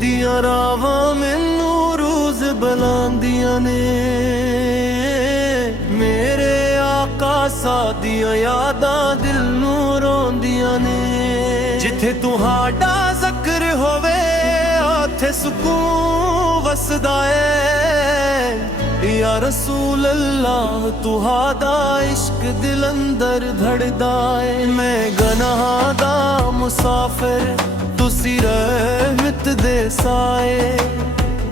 दियां रावां मैनू रोज बुलांदियां ने। मेरे आका सादियां यादां दिल नू रोंदियां ने। जिथे तुहाडा ज़िक्र होवे उत्थे सुकून वसदा है। या रसूल अल्लाह तुहाडा इश्क दिल अंदर धड़दा है। मैं गनाह दा मुसाफिर तुसी रहमत दे साए।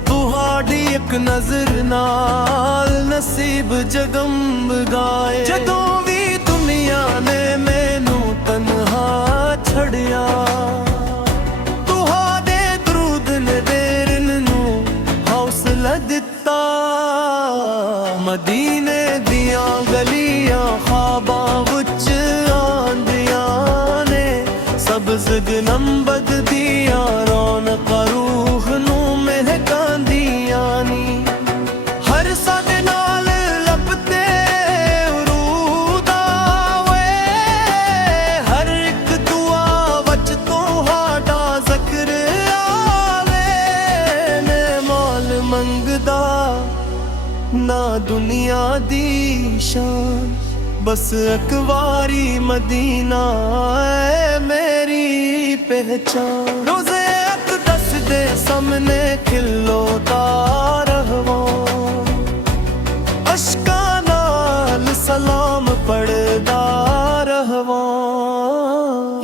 तुहाडी एक नजर नाल नसीब जगम गाए। जदों भी दुनिया ने मैनू तन्हा छड़िया तुहाडे दरूद ने देरन नू हौसला दिता। मदीने दियां गलियां ख्वाबां विच आंदियां ने। सब्ज़ गनंबद दियां रौनक रूह नू महकांदियां नी। हर साडे नाल लपते उरूद आवे। हर एक दुआ वच तुहाडा ज़िक्र आवे। ने माल मंगदा ना दुनिया दी शान, बस एक बारी मदीना है मेरी पहचान। रोज़े अक़दस दे सामने खिलोता रहवां। अश्कां नाल सलाम पढ़दा रहवां।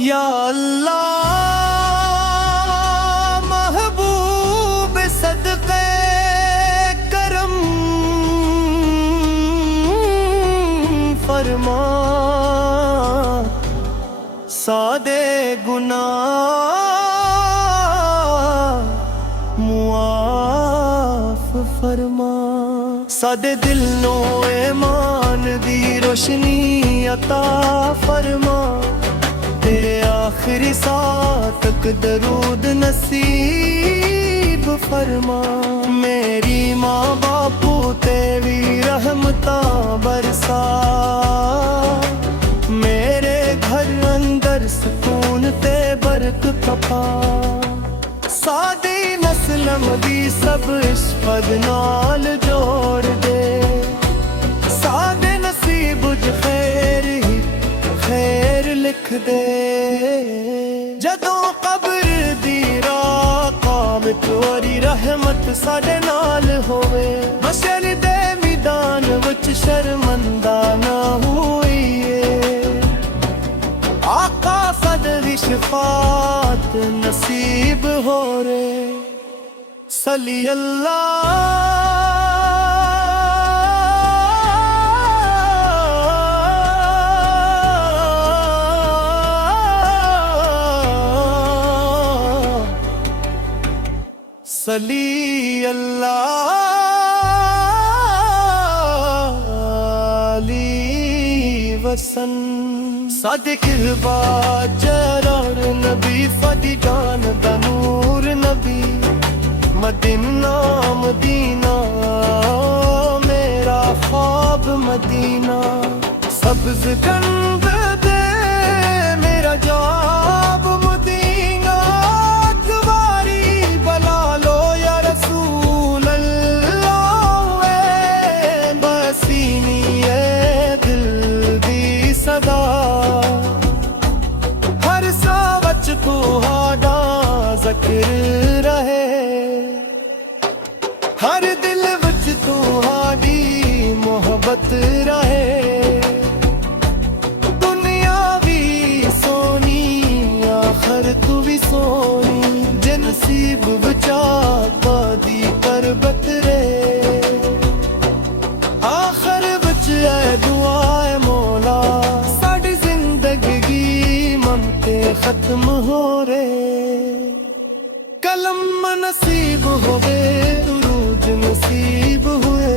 या अल्लाह महबूब सदक़े करम फरमा। सादे गुनाह मुआफ फरमा। सादे दिल नो ईमान दी रोशनी अता फरमा। तेरे आखिरी साह तक दरूद नसीब फरमा। मेरी माँ बापू ते भी रहमता बरसा। मेरे घर अंदर सुकून ते बरकत पा। सादी नस्ल मदी सब इश्क़ नाल जोड़ दे। सादे नसीब च खैर ही खैर लिख दे। जदों कब्र दी राह विच रहमत साडे नाल होवे। मशर दे मैदान विच शर्मंदा ना होइए। आका सदरी शफात नसीब हो रे। सली अल्लाह सली अल्लाह अली वसन। सादिक बाजर नबी फदी जान दा नूर नबी। मदीना मदीना मेरा ख्वाब मदीना। सब्ज़ गंद दे मेरा जाब मदीना। अकबारी बला लो या रसूल अल्लाह। बसीनी है दिल दी सदा। हर सावच तुहाडा ज़िक्र रहे। हर दिल विच तुहाडी मोहब्बत रहे। दुनिया भी सोनी आखिर तू भी सोनी। जे नसीब बचा पादी परबत रे। आखिर विच ऐ दुआ है मौला। साडी जिंदगी ममते खत्म हो रे। कलम नसीब होवे दुरूद नसीब हुए।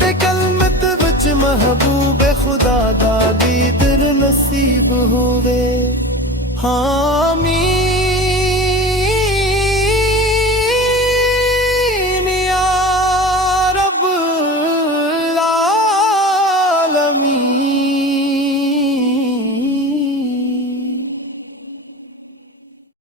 ते कलमत विच महबूब खुदा दा दीदर नसीब हुए। हामी